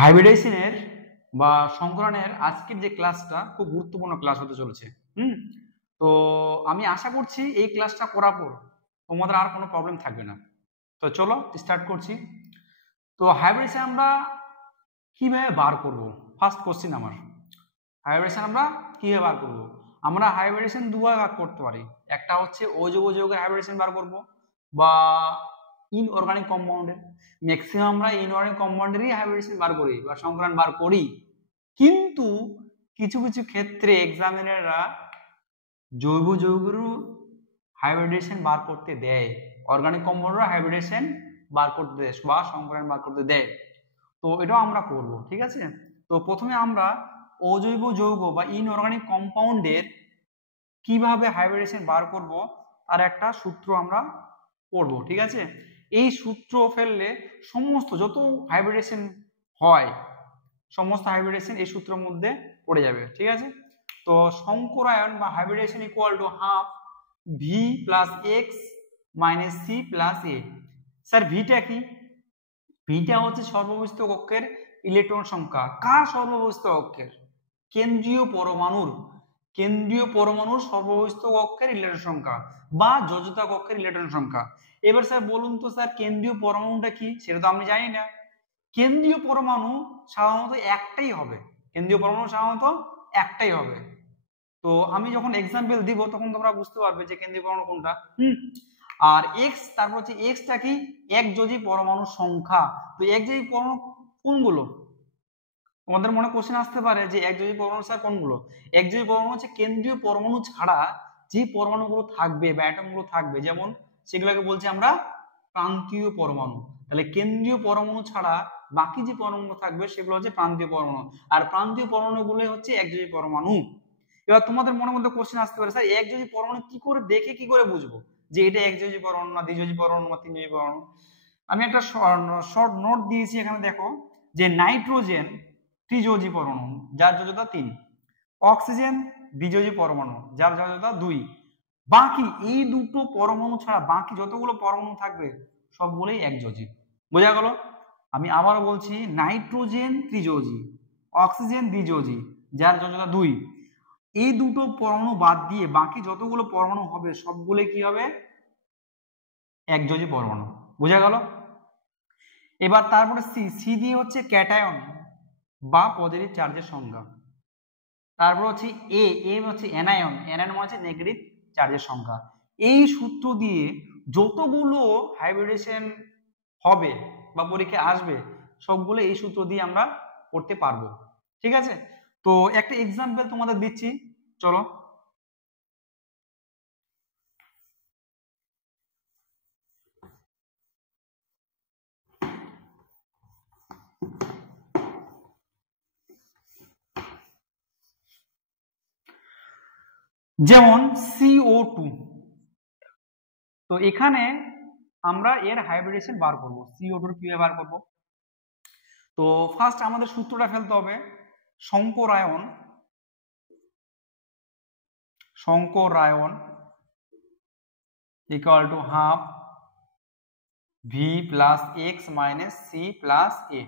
হাইব্রিডেশনের বা সংকরণের আজকের যে ক্লাসটা খুব গুরুত্বপূর্ণ ক্লাস হতে চলেছে। তো আমি আশা করছি এই ক্লাসটা করার পর তোমাদের আর কোনো প্রবলেম থাকবে না। তো চলো স্টার্ট করছি। তো হাইব্রিডেশন আমরা কিভাবে বার করব? ফার্স্ট কোশ্চেন আমার, হাইব্রিডেশন আমরা কিভাবে বার করব? আমরা হাইব্রিডেশন দুভাবে ভাগ করতে পারি। একটা হচ্ছে অজৈব যৌগের হাইব্রিডেশন বার করব বা ইনঅর্গানিক কম্পাউন্ডের। ম্যাক্সিমাম আমরা ইনঅর্গানিক কম্পাউন্ডেরই হাইব্রিডেশন বার করি বা সংকরণ বার করি, কিন্তু কিছু কিছু ক্ষেত্রে এক্সামিনাররা জৈব যৌগেরও হাইব্রিডেশন বার করতে দেয়, অর্গানিক কম্পাউন্ডেরও হাইব্রিডেশন বার করতে দেয় বা সংকরণ বার করতে দেয়। তো এটাও আমরা করব, ঠিক আছে। তো প্রথমে আমরা অজৈব যৌগ বা ইনঅর্গানিক কম্পাউন্ডের কিভাবে হাইব্রিডেশন বার করব তার একটা সূত্র আমরা পড়বো, ঠিক আছে। এই সূত্র ফেললে সমস্ত যত হাইব্রিডেশন হয় সমস্ত হাইব্রিডেশন এই সূত্রের মধ্যে পড়ে যাবে, ঠিক আছে। তো সংকরায়ন বা hybridization equal to half V plus X minus C plus A. Sir ভিটা কি? ভিটা হচ্ছে সর্ববস্থিত কক্ষের ইলেকট্রন সংখ্যা। কার সর্ববস্থিত কক্ষের? কেন্দ্রীয় পরমাণুর সর্ববস্থিত কক্ষের ইলেকট্রন সংখ্যা বা যোজ্যতা কক্ষের ইলেকট্রন সংখ্যা। এবার স্যার বলুন তো স্যার কেন্দ্রীয় পরমাণুটা কি? সেটা তো আমি জানি না। কেন্দ্রীয় পরমাণু সাধারণত একটাই হবে, কেন্দ্রীয় পরমাণু সাধারণত একটাই হবে। তো আমি যখন এক্সাম্পল দিব তখন তোমরা বুঝতে পারবে যে কেন্দ্রীয় পরমাণু কোনটা। আর এক্স, তারপর হচ্ছে এক্সটা কি? একযোজী পরমাণু সংখ্যা। তো একযোজী পরমাণু কোনগুলো? তোমাদের মনে কোশ্চেন আসতে পারে যে একযোজী পরমাণু স্যার কোনগুলো? একযোজী পরমাণু হচ্ছে কেন্দ্রীয় পরমাণু ছাড়া যে পরমাণুগুলো থাকবে বা অ্যাটমগুলো থাকবে, যেমন সেগুলোকে বলছি আমরা প্রান্তীয় পরমাণু। তাহলে কেন্দ্রীয় পরমাণু ছাড়া বাকি যে পরমাণু থাকবে সেগুলো হচ্ছে প্রান্তীয় পরমাণু, আর প্রান্তীয় পরমাণুগুলো হচ্ছে একযোজী পরমাণু। এবার তোমাদের মনের মধ্যে কোশ্চেন আসতে পারে স্যার একযোজী পরমাণু কি করে দেখে কি করে বুঝবো যে এটা একযোজী পরমাণু না দ্বিযোজী পরমাণু না তিনযোজী পরমাণু? আমি একটা শর্ট নোট দিয়েছি এখানে, দেখো যে নাইট্রোজেন ত্রিযোজী পরমাণু যার যোজ্যতা 3, অক্সিজেন দ্বিযোজী পরমাণু যার যোজ্যতা 2, বাকি এই দুটো পরমাণু ছাড়া বাকি যতগুলো পরমাণু থাকবে সবগুলোই একযোজী। বোঝা গেল? আমি আবারও বলছি, নাইট্রোজেন ত্রিযোজী, অক্সিজেন দ্বিযোজী যার যোজ্যতা 2, এই দুটো পরমাণু বাদ দিয়ে বাকি যতগুলো পরমাণু হবে সবগুলো কি হবে? একযোজী পরমাণু। বোঝা গেল? এবার তারপরে সি দিয়ে হচ্ছে ক্যাটায়ন বা পজিটিভ চার্জের সংখ্যা। তারপর হচ্ছে এ হচ্ছে অ্যানায়ন মানে হচ্ছে নেগেটিভ চার্জের সংখ্যা। এই সূত্র দিয়ে যতগুলো হাইব্রিডেশন হবে বা পরীক্ষায় আসবে সবগুলো এই সূত্র দিয়ে আমরা করতে পারবো, ঠিক আছে। তো একটা এক্সাম্পল তোমাদের দিচ্ছি, চলো। যেমন CO2, তো এখানে আমরা এর হাইব্রিডেশন বার করব। CO2 কিভাবে বার করব? তো ফার্স্ট আমাদের সূত্রটা ফেলতে হবে, সংকরায়ন equal to half V plus X minus C plus A.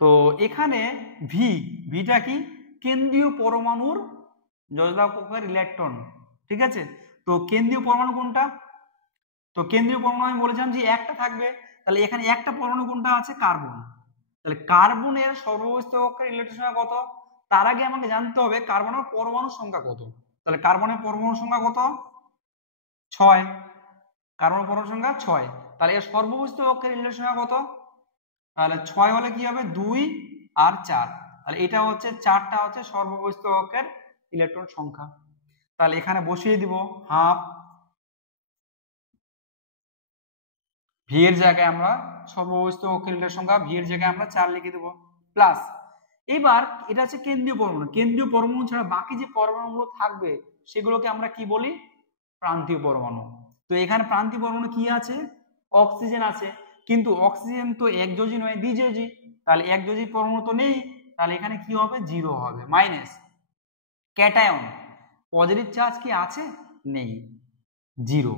তো এখানে ভিটা কি? কেন্দ্রীয় পরমাণুর যোজ্যতা কক্ষের ইলেকট্রন, ঠিক আছে। তো কেন্দ্রীয় পরমাণু কোনটা? তো কেন্দ্রীয় পরমাণু আমি বলেছিলাম যে একটা থাকবে, তাহলে এখানে একটা পরমাণু কোনটা আছে? কার্বন। তাহলে কার্বনের সর্ববস্থিত কক্ষের ইলেকট্রন সংখ্যা কত? তার আগে আমাকে জানতে হবে কার্বনের পরমাণু সংখ্যা কত। তাহলে কার্বনের পরমাণু সংখ্যা কত? 6। কার্বনের পরমাণু সংখ্যা 6। তাহলে এর সর্ববস্থিত কক্ষের ইলেকট্রন সংখ্যা কত? তাহলে 6 হলে কি হবে? 2 আর 4। তাহলে এটা হচ্ছে 4টা হচ্ছে সর্ববস্থিত কক্ষের ইলেকট্রন সংখ্যা। তাহলে এখানে বসিয়ে দিব হাফ ভি এর জায়গায় আমরা সর্ববস্থিত কক্ষের ইলেকট্রন সংখ্যা ভি এর জায়গায় আমরা 4 লিখে দেব প্লাস। এবার এটা হচ্ছে কেন্দ্রীয় পরমাণু, কেন্দ্রীয় পরমাণু ছাড়া বাকি যে পরমাণুগুলো থাকবে সেগুলোকে আমরা কি বলি? প্রান্তীয় পরমাণু। তো এখানে প্রান্তীয় পরমাণু কি আছে? অক্সিজেন আছে, কিন্তু অক্সিজেন তো একযোজী নয়, দ্বিযোজী। তাহলে একযোজী পরমাণু তো নেই, তাহলে এখানে কি হবে? 0 হবে। মাইনাস ক্যাটায়ন, পজিটিভ চার্জ কি আছে? নেই, 0।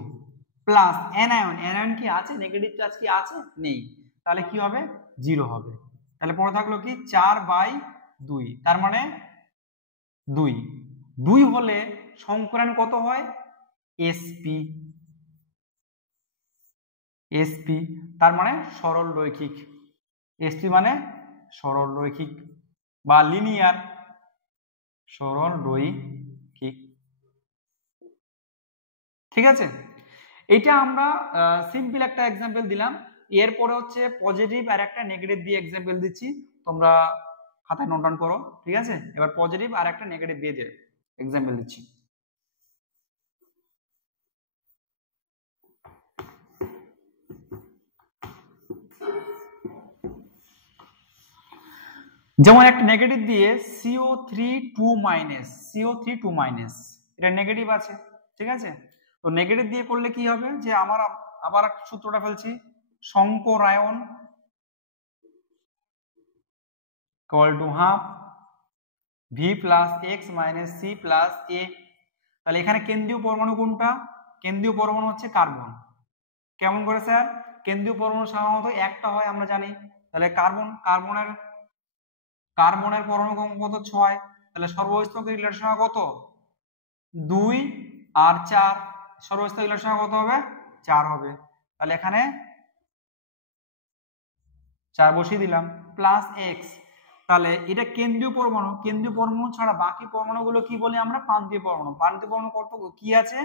প্লাস অ্যানায়ন কি আছে? নেগেটিভ চার্জ কি আছে? নেই, তাহলে কি হবে? 0 হবে। তাহলে পরে থাকলো কি 4/2, তার মানে 2 2 হলে সংকরায়ন কত হয় sp sp, তার মানে সরল রৈখিক। sp মানে সরল রৈখিক বা লিনিয়ার সরল রৈখিক। ঠিক আছে, এটা আমরা সিম্পল একটা এক্সাম্পল দিলাম। এরপরে হচ্ছে পজিটিভ আর একটা নেগেটিভ দিয়ে এক্সাম্পল দিচ্ছি, তোমরা খাতায় নোট ডাউন করো। ঠিক আছে, এবার পজিটিভ আর একটা নেগেটিভ দিয়ে এক্সাম্পল দিচ্ছি। যেমন একটা নেগেটিভ দিয়ে CO3 2 এটা নেগেটিভ আছে। ঠিক আছে, তো নেগেটিভ দিয়ে করলে কি হবে যে আমার আবার সূত্রটা ফেলছি, সংকরায়ন equal to half v plus x minus c plus a। তাহলে এখানে কেন্দ্রীয় পরমাণু কোনটা? কেন্দ্রীয় পরমাণু হচ্ছে কার্বন। কেমন করে স্যার? কেন্দ্রীয় পরমাণু সাধারণত একটা হয় আমরা জানি। তাহলে কার্বনের পরমাণু কত 6, তাহলে সর্বস্থিতিক ইলেকট্রন সংখ্যা কত 2 আর 4, সর্বস্থিতিক ইলেকট্রন সংখ্যা কত হবে 4 হবে। তাহলে এখানে 4 বসিয়ে দিলাম প্লাস x। তাহলে এটা কেন্দ্রীয় পরমাণু, কেন্দ্রীয় পরমাণু ছাড়া বাকি পরমাণুগুলো কি বলি আমরা? প্রান্তীয় পরমাণু। প্রান্তীয় পরমাণু কত কি আছে?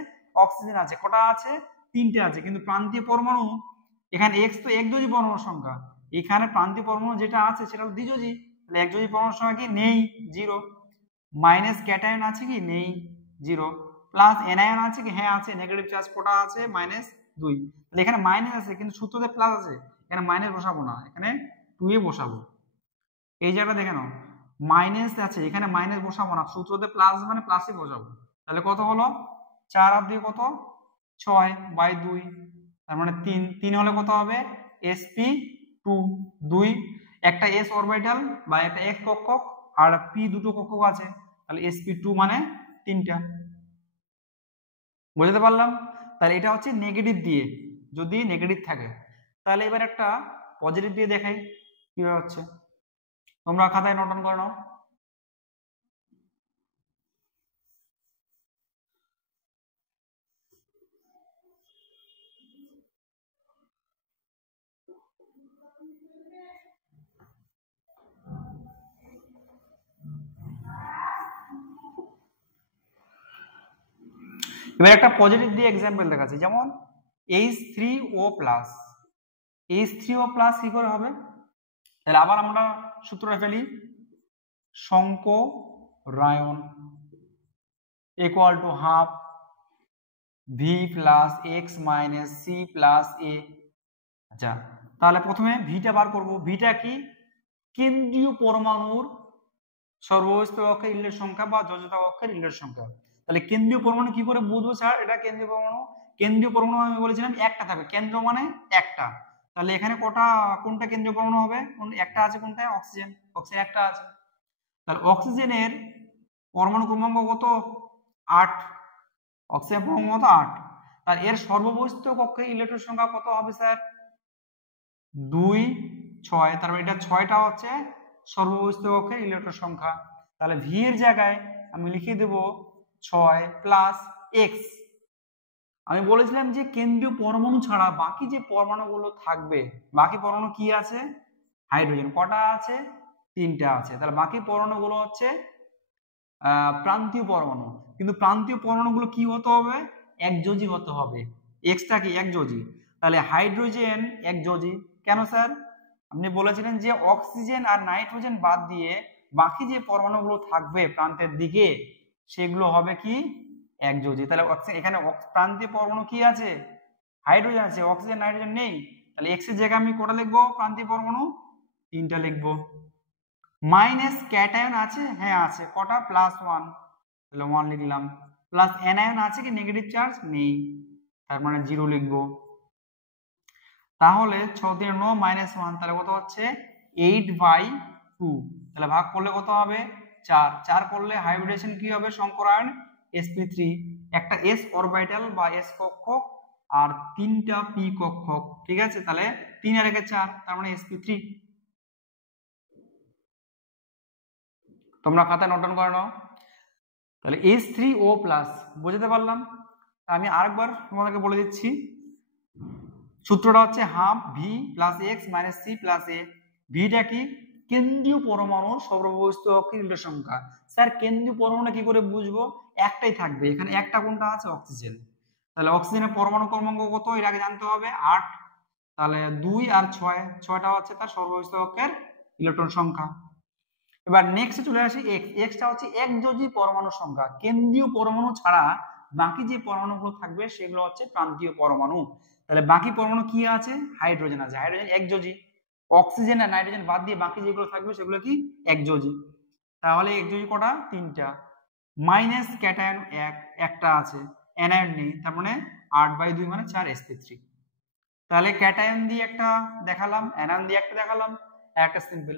অক্সিজেন আছে। কটা আছে? 3টে আছে। কিন্তু প্রান্তীয় পরমাণু এখানে x তো একযোজি পরমাণুর সংখ্যা, এখানে প্রান্তীয় পরমাণু যেটা আছে সেটা দ্বিযোজি। তাহলে একযোজি পরমাণুর সংখ্যা কি নেই 0। মাইনাস ক্যাটায়ন আছে কি নেই 0। প্লাস এনায়ন আছে কি? হ্যাঁ আছে। নেগেটিভ চার্জ কটা আছে? -2। তাহলে এখানে মাইনাস আছে কিন্তু সূত্রতে প্লাস আছে, এখানে মাইনাস বসাবো না, এখানে 2 এ বসাবো। এই জায়গাটা দেখে নাও, মাইনাস আছে এখানে মাইনাস বসাবো না, সূত্রতে প্লাস মানে প্লাসে বসাবো। তাহলে কত হলো 4 আর 2 কত 6/2, তার মানে 3 হলে কত হবে sp2 2, একটা s অরবিটাল বা একটা x কক্ষক আর p দুটো কক্ষক আছে, তাহলে sp2 মানে 3টা। বুঝতে পারলাম? তাহলে এটা হচ্ছে নেগেটিভ দিয়ে, যদি নেগেটিভ থাকে। তাহলে এবার একটা পজিটিভ দিয়ে দেখাই কিভাবে হচ্ছে, তোমরা খাতায় নোট ডাউন করে নাও। এবার একটা পজিটিভ দিয়ে এক্সাম্পল দেখাচ্ছি, যেমন H3O+। H3O+ কি করে হবে? তাহলে আবার আমরা সূত্রটা ফেলি, সংকরায়ন equal to half v plus x minus c plus a। আচ্ছা, তাহলে প্রথমে ভিটা বার করব। ভিটা কি? কেন্দ্রীয় পরমাণুর সর্বস্থ কক্ষের ইলেকট্রন সংখ্যা বা যোজ্যতা কক্ষের ইলেকট্রন সংখ্যা। তাহলে কেন্দ্রীয় পরমাণু কি করে বুঝবো স্যার এটা কেন্দ্রীয় পরমাণু? কেন্দ্রীয় পরমাণু আমি বলেছিলাম একটা থাকবে, কেন্দ্র মানে একটা। তাহলে এখানে কোনটা কেন্দ্রীয় পরমাণু হবে? একটা আছে, কোনটা? অক্সিজেন। অক্সিজেন একটা আছে। তাহলে অক্সিজেনের পরমাণু ক্রমাঙ্ক কত? 8। অক্সিজেন পরমাণু কত? 8। তার এর সর্ববস্থিত কক্ষের ইলেকট্রন সংখ্যা কত হবে স্যার? 2 6। তার মানে এটা 6টা হচ্ছে সর্ববস্থিত কক্ষের ইলেকট্রন সংখ্যা। তাহলে ভি এর জায়গায় আমি লিখে দেব 6 প্লাস x। আমি বলেছিলাম যে কেন্দ্রীয় পরমাণু ছাড়া বাকি যে পরমাণুগুলো থাকবে, বাকি পরমাণু কি আছে? হাইড্রোজেন। কটা আছে? 3টা আছে। তাহলে বাকি পরমাণুগুলো হচ্ছে প্রান্তীয় পরমাণু। কিন্তু প্রান্তীয় পরমাণুগুলো কি হতে হবে? একযোজি হতে হবে। এক্সটা কি? একযোজি। তাহলে হাইড্রোজেন একযোজি। কেন স্যার? আপনি বলেছিলেন যে অক্সিজেন আর নাইট্রোজেন বাদ দিয়ে বাকি যে পরমাণুগুলো থাকবে প্রান্তের দিকে সেগুলো হবে কি? একযোজি। তাহলে এখানে প্রান্তীয় পরমাণু কি আছে? হাইড্রোজেন আছে, অক্সিজেন নাইট্রোজেন নেই। তাহলে এক্স এর জায়গায় আমি কটা লিখবো? প্রান্তীয় পরমাণু 3টা লিখবো। মাইনাস ক্যাটায়ন আছে? হ্যাঁ আছে। কটা? +1। তাহলে 1 লিখলাম। প্লাস এনায়ন আছে কি? নেগেটিভ চার্জ নেই, তার মানে 0 লিখবো। তাহলে 6 3 9 -1, তাহলে কত হচ্ছে 8/2। তাহলে ভাগ করলে কত হবে? 4। 4 করলে হাইব্রিডেশন কি হবে? সংকরায়ন sp3, একটা s অরবিটাল বা s কক্ষক আর 3টা p কক্ষক। ঠিক আছে, তাহলে 3 আর 1 4, তার মানে sp3। তোমরা খাতায় নোট ডাউন করে নাও। তাহলে H3O প্লাস, বুঝতে পারলাম। আমি আরেকবার তোমাদেরকে বলে দিচ্ছি, সূত্রটা হচ্ছে half V plus X minus C plus A. ভিটা কি? কেন্দ্রীয় পরমাণুর সর্ববস্তু অক্ষের ইলেকট্রন সংখ্যা। স্যার কেন্দ্রীয় পরমাণু কি করে বুঝবো? একটাই থাকবে, এখানে একটা কোনটা আছে? অক্সিজেন। তাহলে অক্সিজেনের পরমাণু ক্রমাঙ্ক কত এর আগে জানতে হবে, 8। তাহলে 2 আর 6, 6টা হচ্ছে তার সর্ববস্তু অক্ষের ইলেকট্রন সংখ্যা। এবার নেক্সট চলে আসি এক্স। এক্সটা হচ্ছে একযোজী পরমাণুর সংখ্যা। কেন্দ্রীয় পরমাণু ছাড়া বাকি যে পরমাণুগুলো থাকবে সেগুলো হচ্ছে প্রান্তীয় পরমাণু। তাহলে বাকি পরমাণু কি আছে? হাইড্রোজেন আছে, হাইড্রোজেন একযোজী। অক্সিজেন আর নাইট্রোজেন বাদ দিয়ে বাকি যেগুলো থাকবে সেগুলো কি? একযোজী। তাহলে একযোজী কটা? 3টা। মাইনাস ক্যাটায়ন একটা আছে, অ্যানায়ন নেই, তার মানে 8/2 মানে 4 sp3। তাহলে ক্যাটায়ন দিয়ে একটা দেখালাম, অ্যানায়ন দিয়ে একটা দেখালাম, একটা সিম্পল।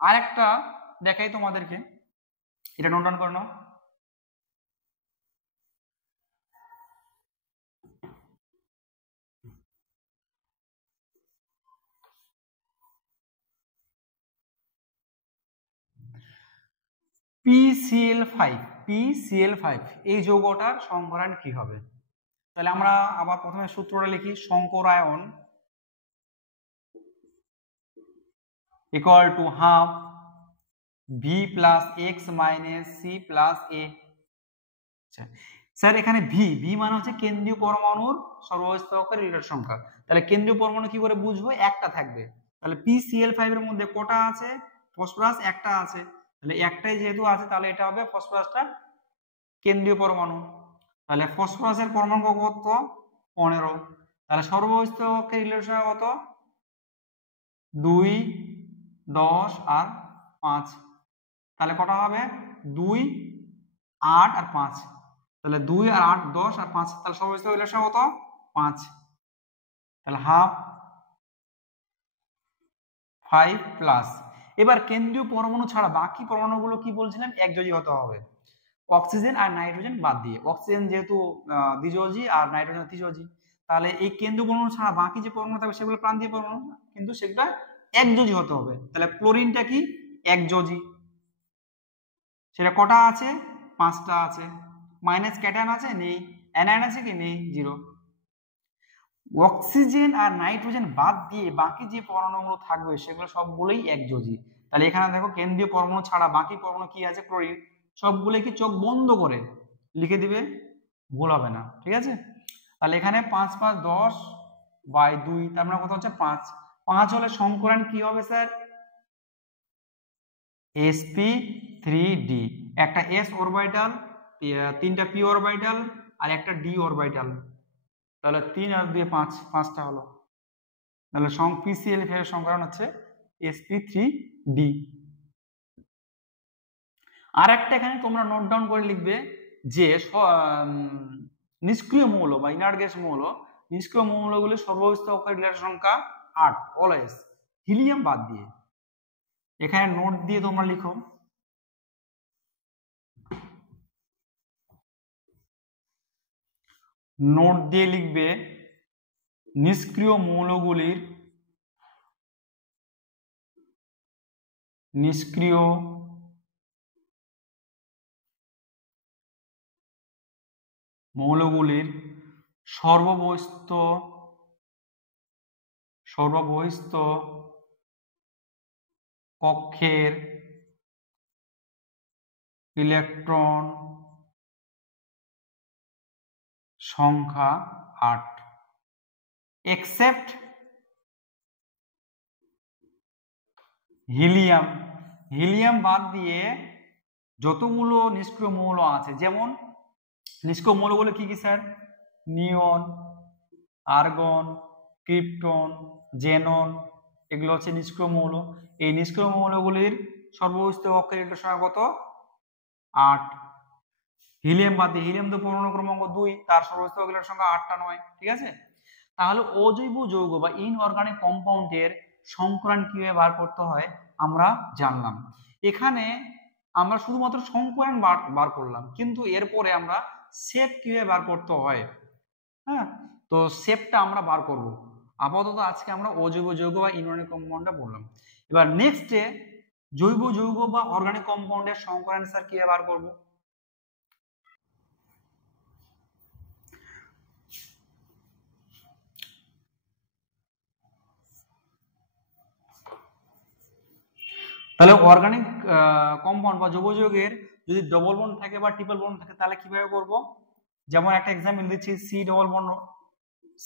আর একটা দেখাই তোমাদেরকে, এটা নোট ডাউন করে নাও। PCl5 এই যৌগটার সংকরায়ন কি হবে? তাহলে আমরা আবার প্রথমে সূত্রটা লিখি। সংকরায়ন equal to half V plus X minus C plus A. Sir এখানে ভি মানে হচ্ছে কেন্দ্রীয় পরমাণুর সর্ববস্তু অক্ষের ইলেকট্রন সংখ্যা। তাহলে কেন্দ্রীয় পরমাণু কি করে বুঝবো? একটা থাকবে। তাহলে PCl5 এর মধ্যে কটা আছে? ফসফরাস একটা আছে। তাহলে একটাই যেহেতু আছে তাহলে এটা হবে ফসফরাসটা কেন্দ্রীয় পরমাণু। তাহলে ফসফরাসের পরমাণু কত? 15। তাহলে সর্ববস্তু অক্ষের ইলেকট্রন সংখ্যা কত? 2, 10 আর 5। তাহলে কটা হবে? 2, 8 আর 5। তাহলে 2 আর 8, 10 আর 5, তাহলে সর্ববস্তু ইলেকট্রন কত? 5। তাহলে হাফ 5 প্লাস। এবার কেন্দ্রীয় পরমাণু ছাড়া বাকি পরমাণুগুলো কি বলছিলেন? একযোজী হতে হবে, অক্সিজেন আর নাইট্রোজেন বাদ দিয়ে। অক্সিজেন যেহেতু দ্বিযোজী আর নাইট্রোজেন ত্রিযোজী, তাহলে এই কেন্দ্রীয় পরমাণু ছাড়া বাকি যে পরমাণু থাকবে সেগুলো প্রান্তীয় পরমাণু, কিন্তু সেটা একযোজী হতে হবে। তাহলে ক্লোরিনটা কি? একযোজী। সেটা কটা আছে? 5টা আছে। মাইনাস ক্যাটায়ন আছে? নেই। অ্যানায়ন আছে কি? নেই, 0। অক্সিজেন আর নাইট্রোজেন বাদ দিয়ে বাকি যে পরমাণুগুলো থাকবে সেগুলো সবগুলোই একযোজী। তাহলে এখানে দেখো কেন্দ্রীয় পরমাণু ছাড়া বাকি পরমাণু কি আছে? ক্লোরিন। সবগুলো কি চোখ বন্ধ করে লিখে দিবে, ভুল হবে না, ঠিক আছে? তাহলে এখানে 5, 5, 10/2, তার মানে কত হচ্ছে? 5। 5 হলে সংকরায়ন কি হবে স্যার? sp3d। একটা s অরবিটাল, 3টা p অরবিটাল আর একটা d অরবিটাল। তাহলে 3 আর 2 5, 5টা হলো। তাহলে PCl5 এর সংকরায়ন হচ্ছে sp3d। আর একটা এখানে তোমরা নোট ডাউন করে লিখবে যে নিষ্ক্রিয় মৌল বা ইনার্ট গ্যাস মৌল, নিষ্ক্রিয় মৌলগুলির সর্ববস্তু অক্ষের ইলেকট্রন সংখ্যা 8 অলওয়েজ, হিলিয়াম বাদ দিয়ে। এখানে নোট দিয়ে তোমরা লিখো, নোট দিয়ে লিখবে নিষ্ক্রিয় মৌলগুলির সর্ববহিস্থ কক্ষের ইলেকট্রন সংখ্যা 8 এক্সেপ্ট হিলিয়াম। হিলিয়াম বাদ দিয়ে যতগুলো নিষ্ক্রিয় মৌল আছে, যেমন নিষ্ক্রিয় মৌলগুলো কি কি স্যার? নিয়ন, আর্গন, ক্রিপ্টন, জেনন, এগুলো হচ্ছে নিষ্ক্রিয় মৌল। এই নিষ্ক্রিয় মৌলগুলির সর্ববস্তু অক্ষের ইলেকট্রন সংখ্যা কত? 8। হিলিয়াম বাদ দিয়ে, হিলিয়াম তো পরমাণু ক্রমাঙ্ক 2, তার সর্ববস্তু অক্ষের সংখ্যা 8টা নয়, ঠিক আছে? তাহলে অজৈব যৌগ বা ইনঅর্গানিক কম্পাউন্ডের সংকরায়ন কিভাবে বার করতে হয় আমরা জানলাম। এখানে আমরা শুধুমাত্র সংকরায়ন বার করলাম, কিন্তু এরপরে আমরা শেপ কিভাবে বার করতে হয়, হ্যাঁ, তো শেপটা আমরা বার করব। আপাতত আজকে আমরা অজৈব যৌগ বা ইনঅর্গানিক কম্পাউন্ডটা পড়লাম। এবার নেক্সটে জৈব যৌগ বা অর্গানিক কম্পাউন্ডের সংকরণ স্যার কি ব্যবহার করব? তাহলে অর্গানিক কম্পাউন্ড বা জৈব যৌগের যদি ডবল বন্ড থাকে বা ট্রিপল বন্ড থাকে তাহলে কিভাবে করব? যেমন একটা এক্সাম্পল দিচ্ছি, সি ডবল বন্ড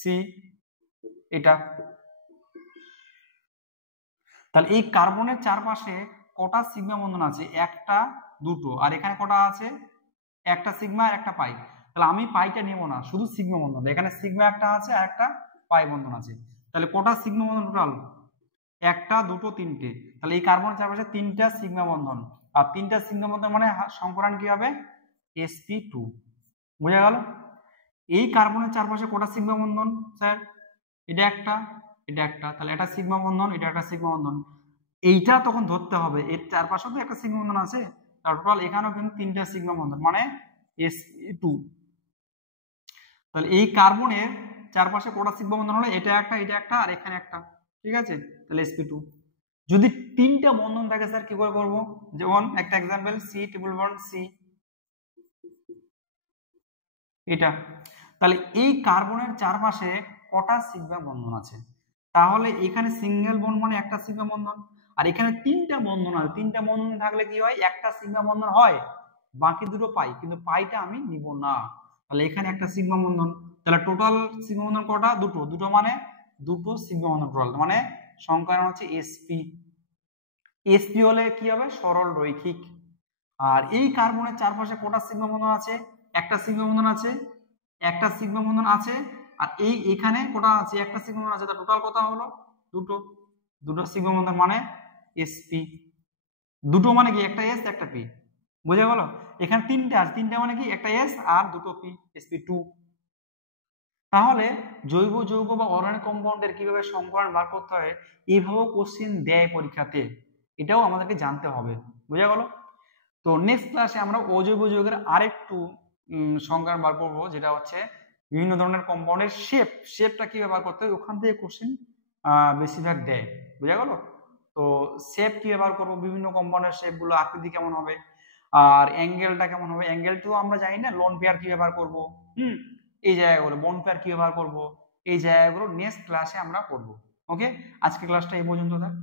সি, এটা। তাহলে এই কার্বনের চারপাশে কটা সিগমা বন্ধন আছে? একটা, দুটো। আর এখানে কটা আছে? একটা সিগমা আর একটা পাই। তাহলে আমি পাইটা নেব না, শুধু সিগমা বন্ধন। এখানে সিগমা একটা আছে আর একটা পাই বন্ধন আছে। তাহলে কটা সিগমা বন্ধন টোটাল? একটা, দুটো, তিনটে। তাহলে এই কার্বনের চারপাশে তিনটা সিগমা বন্ধন, আর তিনটা সিগমা বন্ধন মানে সংকরণ কি হবে? sp2। বোঝা গেল? এই কার্বনের চারপাশে কটা সিগমা বন্ধন স্যার? এটা একটা, এটা একটা। তাহলে এটা সিগমা বন্ধন, এটা একটা সিগমা বন্ধন। এইটা তখন ধরতে হবে এর চারপাশেও তো একটা সিগমা বন্ধন আছে, টোটাল এখানেও কিন্তু তিনটা সিগমা বন্ধন মানে sp2। তাহলে এই কার্বনের চারপাশে কটা সিগমা বন্ধন হলো? এটা একটা, এটা একটা, আর এখানে একটা। ঠিক আছে? তাহলে sp2। যদি তিনটা বন্ধন থাকে স্যার কি করে করব? যেমন একটা example, C triple bond C, এটা। তাহলে এই কার্বনের চারপাশে কটা সিগমা বন্ধন আছে? তাহলে এখানে সিঙ্গেল বন্ড মানে একটা সিগমা বন্ধন, আর এখানে তিনটা বন্ধন আছে। তিনটা বন্ধন থাকলে কি হয়? একটা সিগমা বন্ধন হয়, বাকি দুটো পাই, কিন্তু পাইটা আমি নিব না। তাহলে এখানে একটা সিগমা বন্ধন। তাহলে টোটাল সিগমা বন্ধন কটা? দুটো। দুটো মানে দুটো সিগমা বন্ধন টোটাল, মানে সংখ্যায়ন হচ্ছে sp। sp হলে কি হবে? সরল রৈখিক। আর এই কার্বনের চারপাশে কটা সিগমা বন্ধন আছে? একটা সিগমা বন্ধন আছে, একটা সিগমা বন্ধন আছে। আর এই এখানে কটা আছে? একটা সিগমা বন্ধন আছে। তার টোটাল কত হলো? দুটো। দুটো সিগমা বন্ধন মানে sp। দুটো মানে কি? একটা s একটা p। বুঝা গেল? এখানে তিনটা আছে, তিনটা মানে কি? একটা s আর দুটো p, sp2। তাহলে জৈব যৌগ বা অর্গানিক কম্পাউন্ডের কিভাবে সংকরণ বার করতে হয় এইভাবেও কোশ্চেন দেয় পরীক্ষাতে, এটাও আমাদেরকে জানতে হবে। বুঝা গেল? তো নেক্সট ক্লাসে আমরা অজৈব যৌগের আরেকটু সংজ্ঞা বার করবো, যেটা হচ্ছে বিভিন্ন ধরনের কম্পাউন্ডের শেপটা কি ব্যবহার করতে হয়, ওখান থেকে কোশ্চেন বেশিরভাগ দেয়। বুঝা গেল? তো শেপ কি ব্যবহার করবো, বিভিন্ন কম্পাউন্ডের শেপ গুলো আকৃতি কেমন হবে, আর অ্যাঙ্গেলটা কেমন হবে। অ্যাঙ্গেল তো আমরা জানি না, লোন পেয়ার কি ব্যবহার করবো, এই জায়গাগুলো বন্ড পেয়ার কি ব্যবহার করবো, এই জায়গাগুলো নেক্সট ক্লাসে আমরা করবো। ওকে, আজকে ক্লাসটা এই পর্যন্ত থাক।